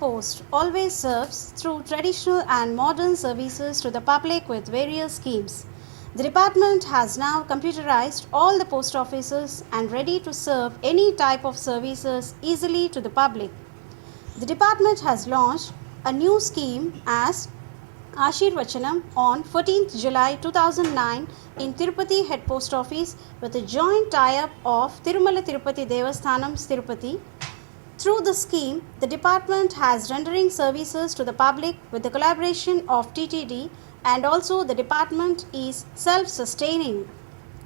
Post always serves through traditional and modern services to the public with various schemes. The department has now computerized all the post offices and ready to serve any type of services easily to the public. The department has launched a new scheme as Ashirvachanam on 14th July 2009 in Tirupati Head Post Office with a joint tie-up of Tirumala Tirupati Devasthanam Tirupati. Through the scheme, the department has rendering services to the public with the collaboration of TTD, and also the department is self-sustaining.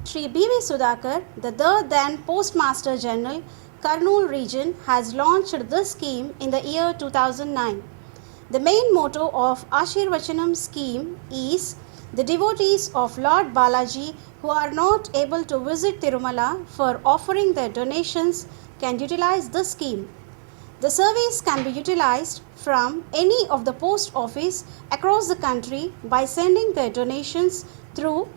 Sri B.V. Sudhakar, the then Postmaster General, Kurnool region, has launched this scheme in the year 2009. The main motto of Ashirvachanam scheme is the devotees of Lord Balaji who are not able to visit Tirumala for offering their donations can utilize this scheme. The service can be utilized from any of the post office across the country by sending their donations through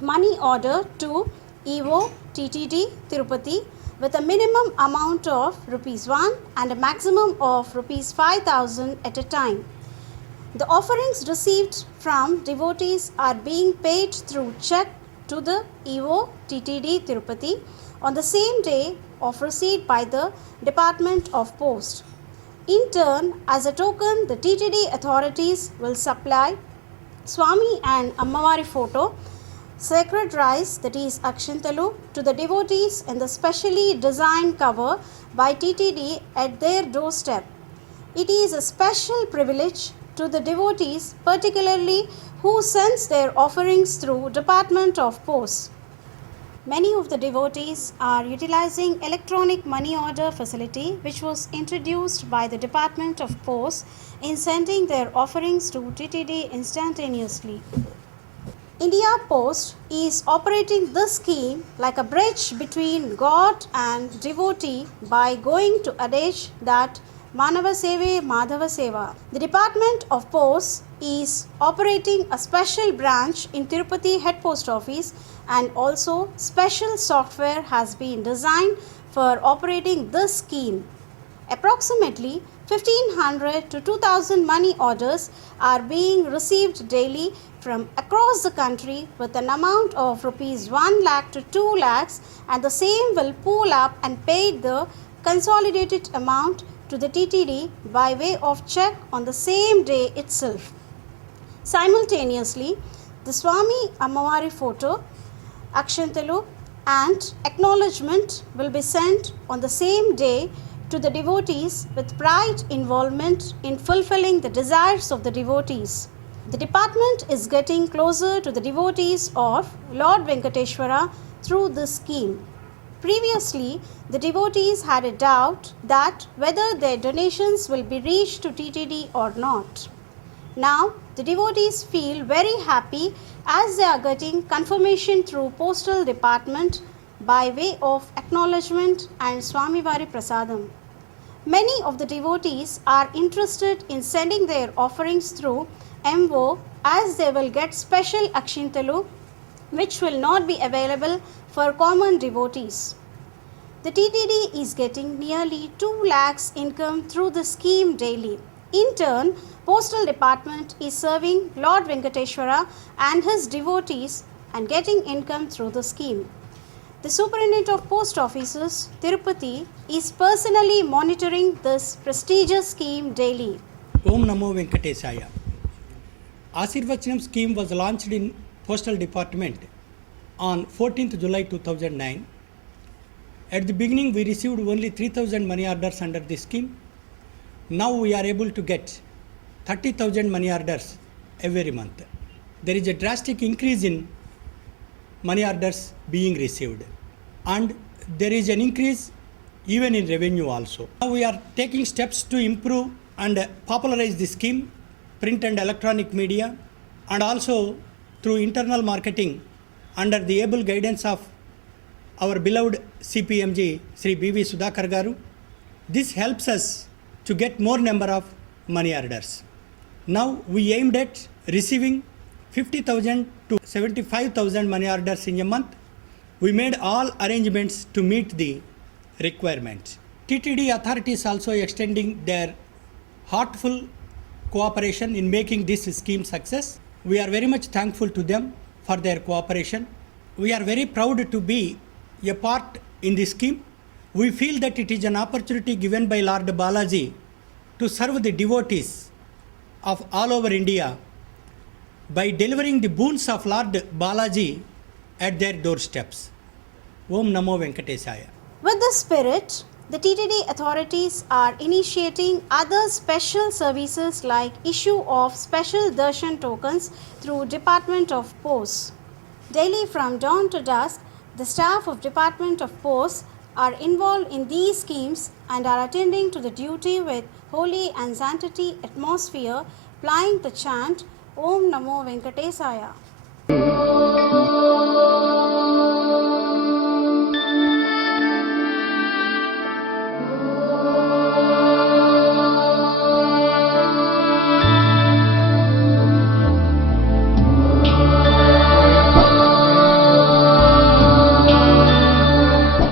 money order to EO TTD Tirupati with a minimum amount of ₹1 and a maximum of ₹5,000 at a time. The offerings received from devotees are being paid through check to the EO TTD Tirupati on the same day of receipt by the Department of Post. In turn, as a token, the TTD authorities will supply Swami and Ammavari photo, sacred rice, that is Akshantalu, to the devotees in the specially designed cover by TTD at their doorstep. It is a special privilege to the devotees, particularly who sends their offerings through Department of Post. Many of the devotees are utilizing electronic money order facility which was introduced by the Department of Post in sending their offerings to TTD instantaneously. India Post is operating this scheme like a bridge between God and devotee by going to adage that Manava Seve Madhava Seva. The Department of Post is operating a special branch in Tirupati Head Post Office, and also special software has been designed for operating this scheme. Approximately 1500 to 2000 money orders are being received daily from across the country with an amount of ₹1 lakh to 2 lakhs, and the same will pool up and pay the consolidated amount to the TTD by way of check on the same day itself. Simultaneously, the Swami Ammavari photo, Akshantalu and acknowledgement will be sent on the same day to the devotees with pride involvement in fulfilling the desires of the devotees. The department is getting closer to the devotees of Lord Venkateshwara through this scheme. Previously, the devotees had a doubt that whether their donations will be reached to TTD or not. Now, the devotees feel very happy as they are getting confirmation through Postal Department by way of acknowledgement and Swamivari Prasadam. Many of the devotees are interested in sending their offerings through MO as they will get special Akshintalu which will not be available for common devotees. The TTD is getting nearly 2 lakhs income through the scheme daily. In turn, Postal Department is serving Lord Venkateshwara and his devotees and getting income through the scheme. The Superintendent of Post Offices, Tirupati, is personally monitoring this prestigious scheme daily. Om Namo Venkatesaya. Ashirvachanam scheme was launched in Postal Department on 14th July 2009. At the beginning, we received only 3,000 money orders under this scheme. Now we are able to get 30,000 money orders every month. There is a drastic increase in money orders being received, and there is an increase even in revenue also. Now we are taking steps to improve and popularize the scheme, print and electronic media, and also through internal marketing under the able guidance of our beloved CPMG Sri B.V. Sudhakar Garu. This helps us to get more number of money orders. Now we aimed at receiving 50,000 to 75,000 money orders in a month. We made all arrangements to meet the requirements. TTD authorities also extending their heartful cooperation in making this scheme success. We are very much thankful to them for their cooperation. We are very proud to be a part in this scheme. We feel that it is an opportunity given by Lord Balaji to serve the devotees of all over India by delivering the boons of Lord Balaji at their doorsteps. Om Namo Venkatesaya. With this spirit, the TTD authorities are initiating other special services like issue of special darshan tokens through Department of Posts. Daily from dawn to dusk, the staff of Department of Posts are involved in these schemes and are attending to the duty with holy and sanctity atmosphere, plying the chant Om Namo Venkatesaya.